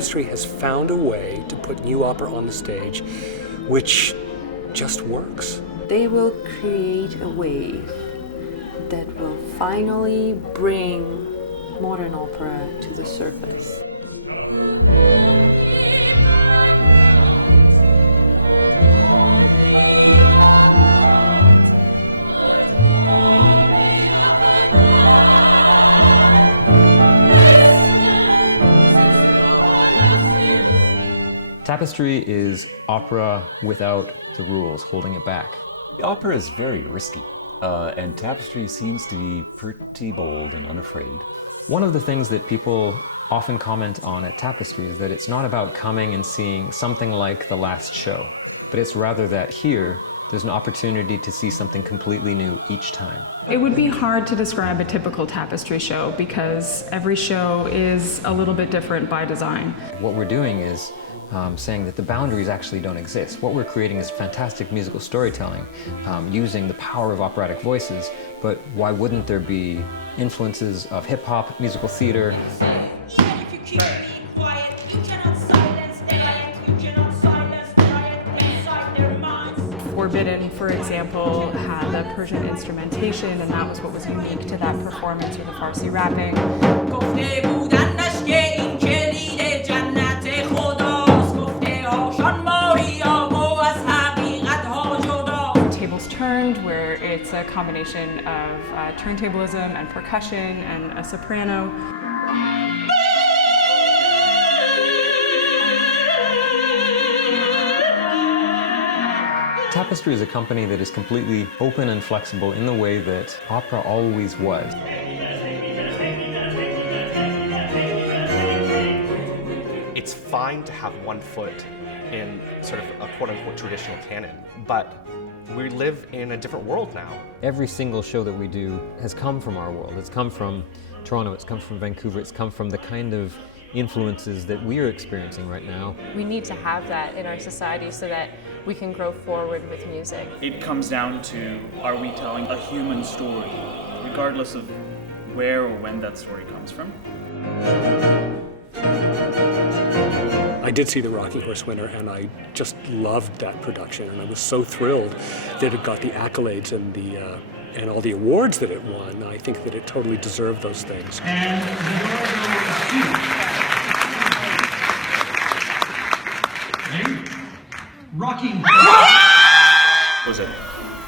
Tapestry has found a way to put new opera on the stage which just works. They will create a wave that will finally bring modern opera to the surface. Tapestry is opera without the rules holding it back. The opera is very risky, and Tapestry seems to be pretty bold and unafraid. One of the things that people often comment on at Tapestry is that it's not about coming and seeing something like the last show, but it's rather that here, there's an opportunity to see something completely new each time. It would be hard to describe a typical Tapestry show because every show is a little bit different by design. What we're doing is saying that the boundaries actually don't exist. What we're creating is fantastic musical storytelling using the power of operatic voices, but why wouldn't there be influences of hip-hop, musical theater? Even if you keep being quiet, you cannot silence the riot, you cannot silence the riot inside their minds. Forbidden, for example, had the Persian instrumentation, and that was what was unique to that performance with the Farsi rapping. Tables Turned, where it's a combination of turntablism and percussion and a soprano. Tapestry is a company that is completely open and flexible in the way that opera always was. It's fine to have one foot in sort of a quote-unquote traditional canon, but we live in a different world now. Every single show that we do has come from our world. It's come from Toronto, it's come from Vancouver, it's come from the kind of influences that we are experiencing right now. We need to have that in our society so that we can grow forward with music. It comes down to, are we telling a human story, regardless of where or when that story comes from? I did see the Rocking Horse winner, and I just loved that production, and I was so thrilled that it got the accolades and and all the awards that it won. I think that it totally deserved those things. Rocking. Was it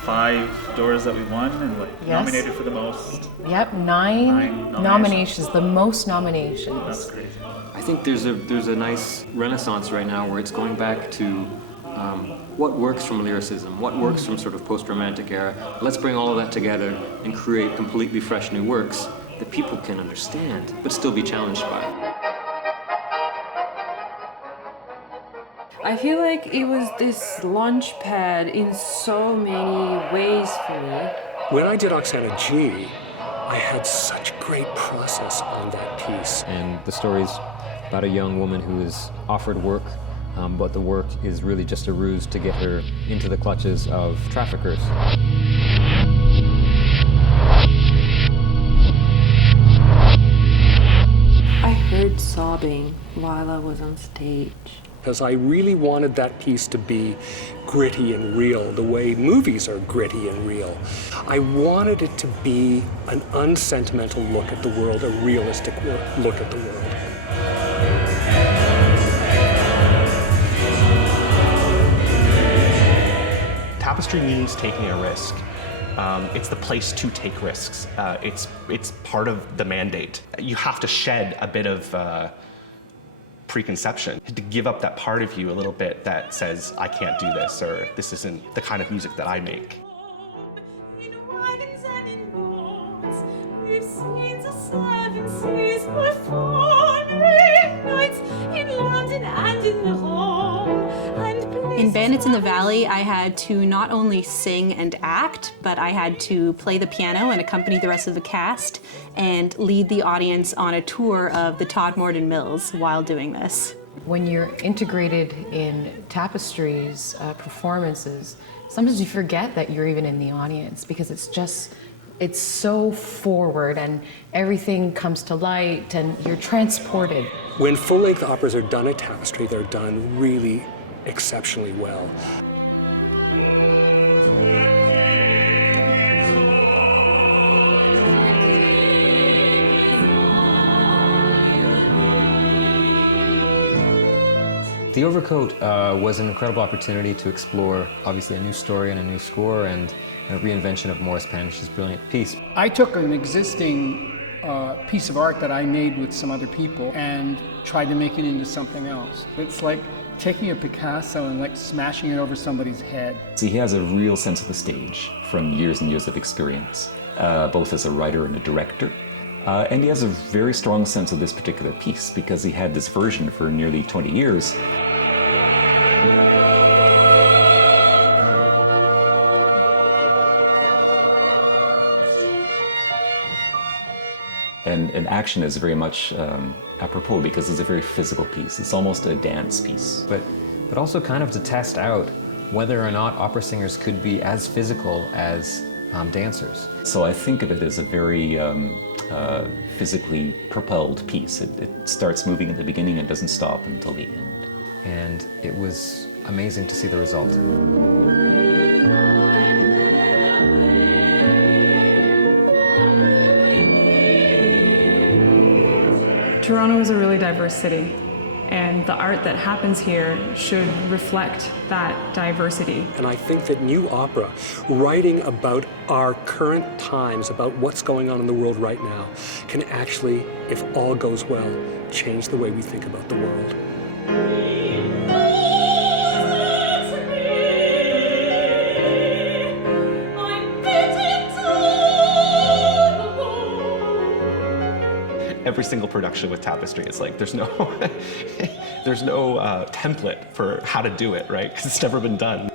5 doors that we won and nominated for the most? Yep, nine nominations, the most nominations. That's crazy. I think there's a nice renaissance right now where it's going back to what works from lyricism, what works from sort of post-romantic era. Let's bring all of that together and create completely fresh new works that people can understand, but still be challenged by. I feel like it was this launch pad in so many ways for me. When I did Oksana G, I had such great process on that piece. And the story's about a young woman who is offered work, but the work is really just a ruse to get her into the clutches of traffickers. I heard sobbing while I was on stage. Because I really wanted that piece to be gritty and real, the way movies are gritty and real. I wanted it to be an unsentimental look at the world, a realistic look at the world. Tapestry means taking a risk. It's the place to take risks. It's part of the mandate. You have to shed a bit of preconception, to give up that part of you a little bit that says, I can't do this, or this isn't the kind of music that I make. In wagons and in boats, we've seen the 7 seas before, in nights in London and in Rome. In Bandits in the Valley, I had to not only sing and act, but I had to play the piano and accompany the rest of the cast and lead the audience on a tour of the Todmorden Mills while doing this. When you're integrated in Tapestry's performances, sometimes you forget that you're even in the audience because it's just It's so forward and everything comes to light and you're transported. When full-length operas are done at Tapestry, they're done really exceptionally well. The Overcoat was an incredible opportunity to explore, obviously, a new story and a new score and a reinvention of Morris Panish's brilliant piece. I took an existing piece of art that I made with some other people and tried to make it into something else. It's like taking a Picasso and like smashing it over somebody's head. See, he has a real sense of the stage from years and years of experience, both as a writer and a director. And he has a very strong sense of this particular piece because he had this version for nearly 20 years. And action is very much apropos because it's a very physical piece. It's almost a dance piece. But also kind of to test out whether or not opera singers could be as physical as dancers. So I think of it as a very physically propelled piece. It starts moving at the beginning and doesn't stop until the end. And it was amazing to see the result. Toronto is a really diverse city, and the art that happens here should reflect that diversity. And I think that new opera, writing about our current times, about what's going on in the world right now, can actually, if all goes well, change the way we think about the world. Every single production with Tapestry, it's like there's no template for how to do it, right? Because it's never been done.